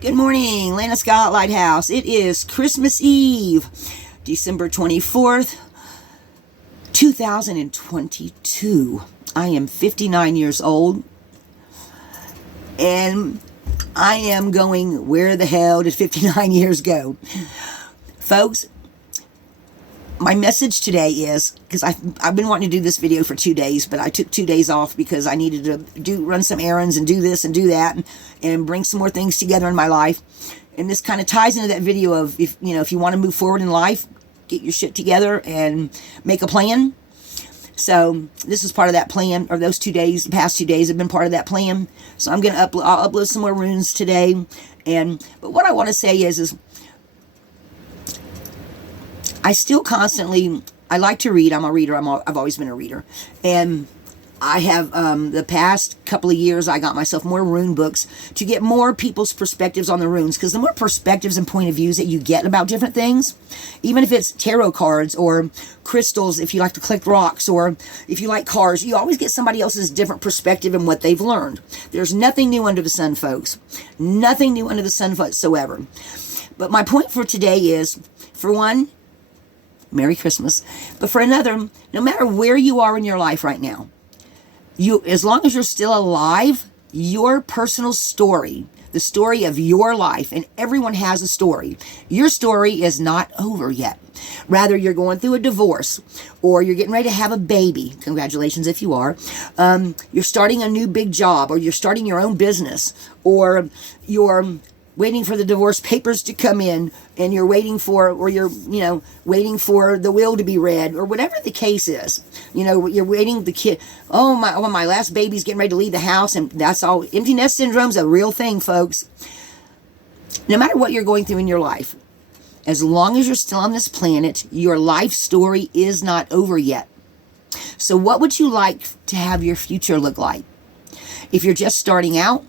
Good morning, Lana Scott Lighthouse. It is Christmas Eve, December 24th, 2022. I am 59 years old, and I am going, where the hell did 59 years go? Folks, my message today is, because I've been wanting to do this video for 2 days, but I took 2 days off because I needed to run some errands and do this and do that and bring some more things together in my life. And this kind of ties into that video of, if you want to move forward in life, get your shit together and make a plan. So this is part of that plan, or those 2 days, the past 2 days have been part of that plan. So I'm going to I'll upload some more runes today. But what I want to say is I still constantly, I like to read. I'm a reader. I've always been a reader. And I have, the past couple of years, I got myself more rune books to get more people's perspectives on the runes. Because the more perspectives and point of views that you get about different things, even if it's tarot cards or crystals, if you like to collect rocks, or if you like cars, you always get somebody else's different perspective and what they've learned. There's nothing new under the sun, folks. Nothing new under the sun whatsoever. But my point for today is, for one, Merry Christmas. But for another, no matter where you are in your life right now, as long as you're still alive, your personal story, the story of your life, and everyone has a story, your story is not over yet. Rather, you're going through a divorce, or you're getting ready to have a baby. Congratulations if you are. You're starting a new big job, or you're starting your own business, or you're waiting for the divorce papers to come in, and you're waiting for, or you're, waiting for the will to be read, or whatever the case is. You're waiting the kid. Oh, my last baby's getting ready to leave the house, and that's all. Empty nest syndrome's a real thing, folks. No matter what you're going through in your life, as long as you're still on this planet, your life story is not over yet. So what would you like to have your future look like? If you're just starting out,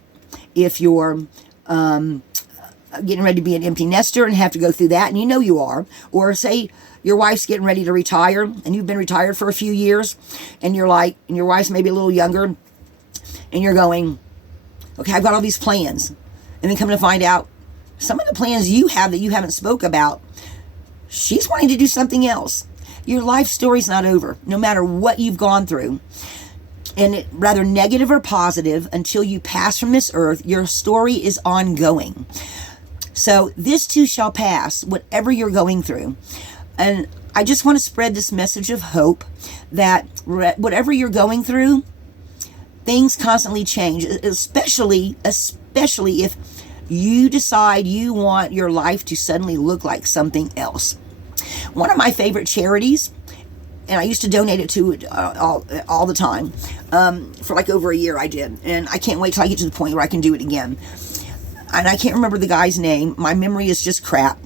if you're getting ready to be an empty nester and have to go through that, and you are, or say your wife's getting ready to retire and you've been retired for a few years, and you're like, and your wife's maybe a little younger, and you're going, okay, I've got all these plans, and then come to find out some of the plans you have that you haven't spoke about, she's wanting to do something else. Your life story's not over, no matter what you've gone through. And rather negative or positive, until you pass from this earth, your story is ongoing. So this too shall pass, whatever you're going through. And I just want to spread this message of hope that whatever you're going through, things constantly change, especially if you decide you want your life to suddenly look like something else. One of my favorite charities, and I used to donate it to all the time. For like over a year I did. And I can't wait till I get to the point where I can do it again. And I can't remember the guy's name. My memory is just crap.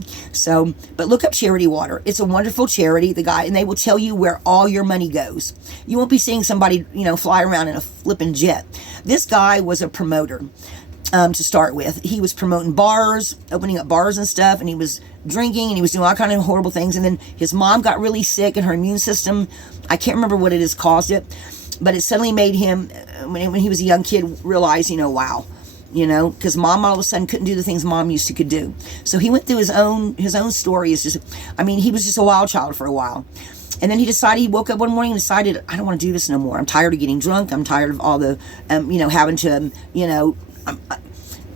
But look up Charity Water. It's a wonderful charity. And they will tell you where all your money goes. You won't be seeing somebody, fly around in a flippin' jet. This guy was a promoter. To start with, he was promoting bars, opening up bars and stuff, and he was drinking, and he was doing all kind of horrible things. And then his mom got really sick, and her immune system, I can't remember what it is caused it, but it suddenly made him, when he was a young kid, realize, wow, because mom all of a sudden couldn't do the things mom used to could do. So he went through his own story. He was just a wild child for a while. And then he woke up one morning and decided, I don't want to do this no more. I'm tired of getting drunk. I'm tired of all the, having to,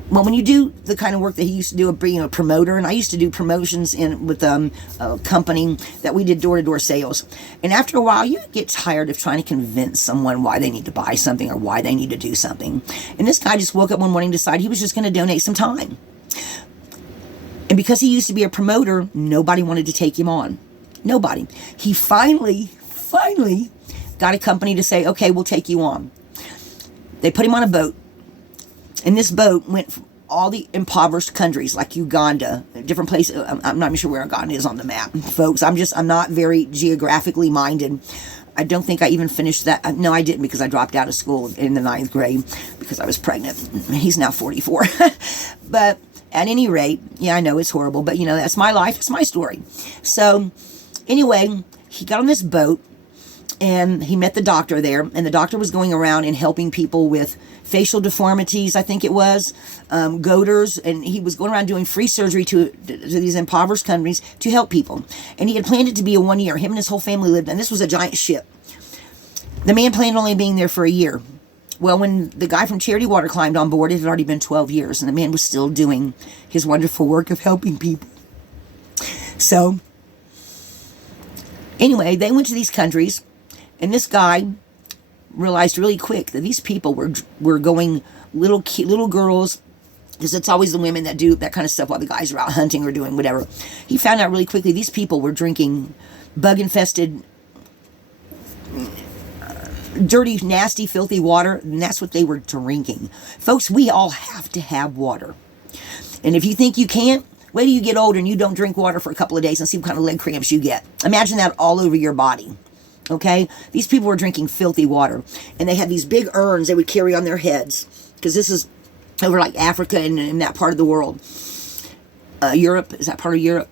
well, when you do the kind of work that he used to do of being a promoter, and I used to do promotions with a company that we did door-to-door sales. And after a while, you get tired of trying to convince someone why they need to buy something or why they need to do something. And this guy just woke up one morning and decided he was just going to donate some time. And because he used to be a promoter, nobody wanted to take him on. Nobody. He finally got a company to say, okay, we'll take you on. They put him on a boat. And this boat went from all the impoverished countries like Uganda, different places. I'm not even sure where Uganda is on the map, folks. I'm not very geographically minded. I don't think I even finished that. No, I didn't, because I dropped out of school in the 9th grade because I was pregnant. He's now 44. But at any rate, yeah, I know it's horrible, but that's my life. It's my story. So anyway, he got on this boat, and he met the doctor there, and the doctor was going around and helping people with facial deformities, I think it was, goiters, and he was going around doing free surgery to these impoverished countries to help people. And he had planned it to be a 1 year. Him and his whole family lived, and this was a giant ship. The man planned only being there for a year. Well, when the guy from Charity Water climbed on board, it had already been 12 years, and the man was still doing his wonderful work of helping people. So, anyway, they went to these countries, and this guy realized really quick that these people were going, little girls, because it's always the women that do that kind of stuff while the guys are out hunting or doing whatever. He found out really quickly these people were drinking bug-infested, dirty, nasty, filthy water, and that's what they were drinking. Folks, we all have to have water. And if you think you can't, wait till you get older and you don't drink water for a couple of days and see what kind of leg cramps you get. Imagine that all over your body. Okay? These people were drinking filthy water. And they had these big urns they would carry on their heads. Because this is over like Africa and in that part of the world. Europe, is that part of Europe?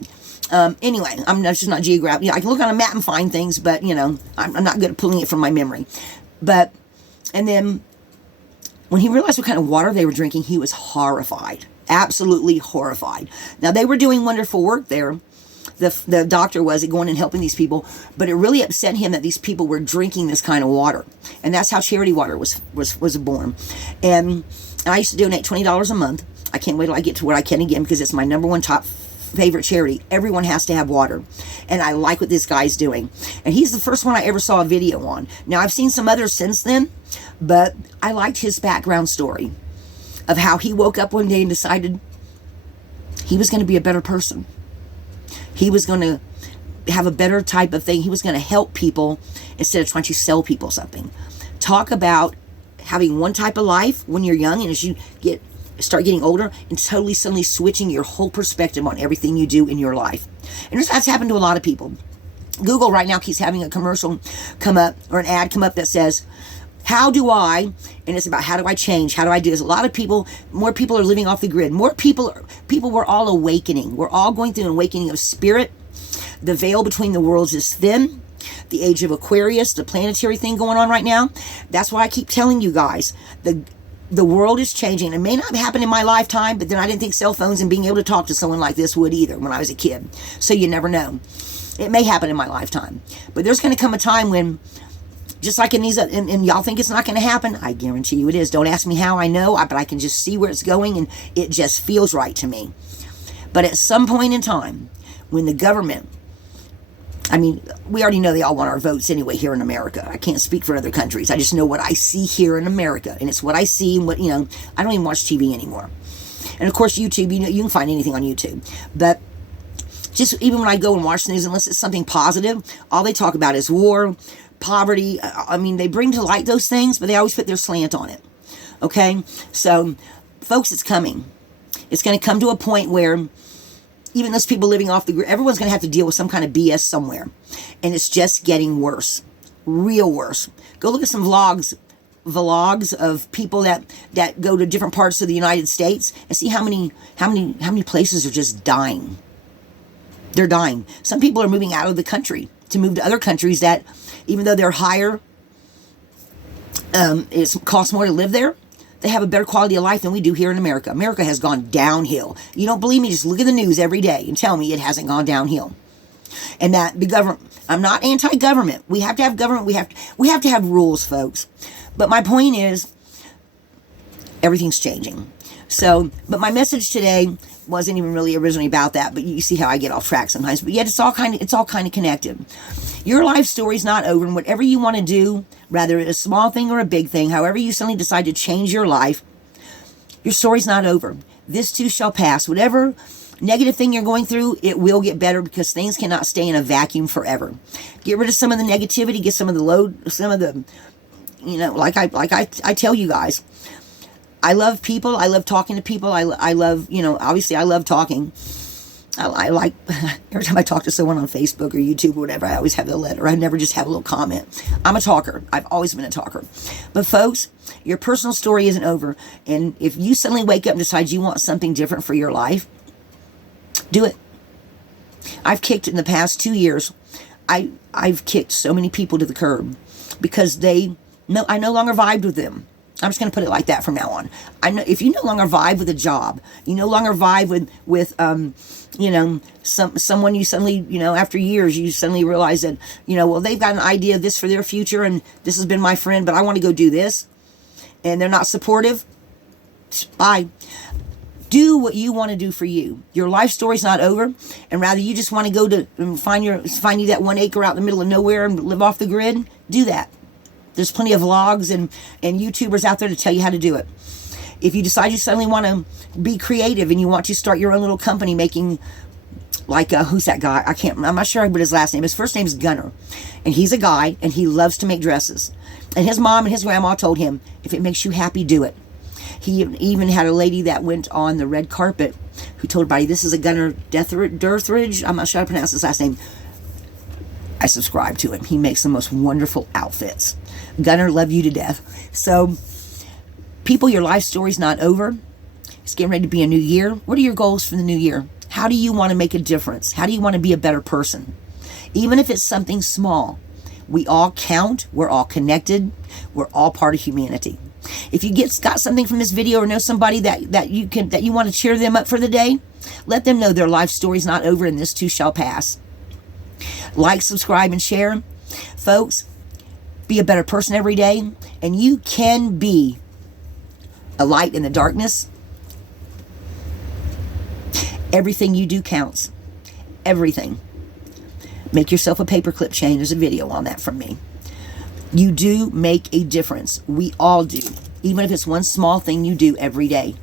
Anyway, that's just not geographic. I can look on a map and find things, but, I'm not good at pulling it from my memory. And then, when he realized what kind of water they were drinking, he was horrified. Absolutely horrified. Now, they were doing wonderful work there. The doctor was going and helping these people, but it really upset him that these people were drinking this kind of water. And that's how Charity Water was born. And I used to donate $20 a month. I can't wait till I get to where I can again, because it's my number one top favorite charity. Everyone has to have water, and I like what this guy's doing, and he's the first one I ever saw a video on. Now, I've seen some others since then, but I liked his background story of how he woke up one day and decided he was going to be a better person. He was going to have a better type of thing. He was going to help people instead of trying to sell people something. Talk about having one type of life when you're young, and as you start getting older, and totally suddenly switching your whole perspective on everything you do in your life. And that's happened to a lot of people. Google right now keeps having a commercial come up, or an ad come up that says, how do I, and it's about how do I change, how do I do this. A lot of people, more people are living off the grid. More people we're all awakening. We're all going through an awakening of spirit. The veil between the worlds is thin. The age of Aquarius, the planetary thing going on right now. That's why I keep telling you guys, the world is changing. It may not happen in my lifetime, but then I didn't think cell phones and being able to talk to someone like this would either when I was a kid. So you never know. It may happen in my lifetime. But there's going to come a time when, just like in these, and y'all think it's not going to happen, I guarantee you it is. Don't ask me how I know, but I can just see where it's going, and it just feels right to me. But at some point in time, when the government, we already know they all want our votes anyway here in America. I can't speak for other countries. I just know what I see here in America. And it's what I see and what, I don't even watch TV anymore. And of course, YouTube, you can find anything on YouTube. But just even when I go and watch the news, unless it's something positive, all they talk about is war, poverty. They bring to light those things, but they always put their slant on it. Okay? So, folks, it's coming. It's going to come to a point where even those people living off the grid, everyone's going to have to deal with some kind of BS somewhere. And it's just getting worse. Real worse. Go look at some vlogs of people that go to different parts of the United States and see how many places are just dying. They're dying. Some people are moving out of the country to move to other countries that, even though they're higher, it costs more to live there. They have a better quality of life than we do here in America. America has gone downhill. You don't believe me? Just look at the news every day and tell me it hasn't gone downhill. And that the government, I'm not anti-government. We have to have government. We have to have rules, folks. But my point is, everything's changing. So, but my message today wasn't even really originally about that, but you see how I get off track sometimes. But yet it's all kind of connected. Your life story's not over, and whatever you want to do, whether it's a small thing or a big thing, however you suddenly decide to change your life, your story's not over. This too shall pass. Whatever negative thing you're going through, it will get better, because things cannot stay in a vacuum forever. Get rid of some of the negativity, get some of the load, some of the, like I tell you guys, I love people. I love talking to people. I love, obviously I love talking. I like, every time I talk to someone on Facebook or YouTube or whatever, I always have the letter. I never just have a little comment. I'm a talker. I've always been a talker. But folks, your personal story isn't over. And if you suddenly wake up and decide you want something different for your life, do it. I've kicked in the past 2 years. I've kicked so many people to the curb because I no longer vibed with them. I'm just going to put it like that from now on. I know if you no longer vibe with a job, you no longer vibe with someone you suddenly, after years, you suddenly realize that, well, they've got an idea of this for their future and this has been my friend, but I want to go do this. And they're not supportive. Bye. Do what you want to do for you. Your life story's not over, and rather you just want to go to and find you that 1 acre out in the middle of nowhere and live off the grid. Do that. There's plenty of vlogs and YouTubers out there to tell you how to do it. If you decide you suddenly want to be creative and you want to start your own little company making, like, who's that guy? I'm not sure what his last name. His first name is Gunner. And he's a guy, and he loves to make dresses. And his mom and his grandma told him, if it makes you happy, do it. He even had a lady that went on the red carpet who told everybody, this is a Gunner Dirthridge. I'm not sure how to pronounce his last name. I subscribe to him. He makes the most wonderful outfits. Gunner, love you to death. So, people, your life story's not over. It's getting ready to be a new year. What are your goals for the new year? How do you want to make a difference? How do you want to be a better person? Even if it's something small, we all count. We're all connected. We're all part of humanity. If you got something from this video or know somebody that you want to cheer them up for the day, let them know their life story's not over and this too shall pass. Like, subscribe, and share. Folks, be a better person every day, and you can be a light in the darkness. Everything you do counts. Everything. Make yourself a paperclip chain. There's a video on that from me. You do make a difference. We all do. Even if it's one small thing you do every day.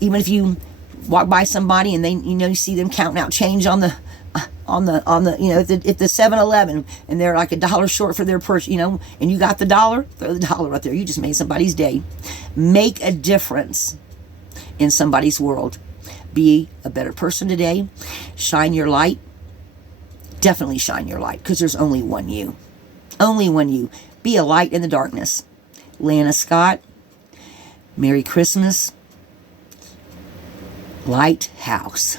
Even if you walk by somebody and you see them counting out change on the at the 7-Eleven and they're like $1 short for their purse, and you got the dollar, throw the dollar right there. You just made somebody's day. Make a difference in somebody's world. Be a better person today. Shine your light. Definitely shine your light, because there's only one you. Only one you. Be a light in the darkness. Lana Scott, Merry Christmas. Lighthouse.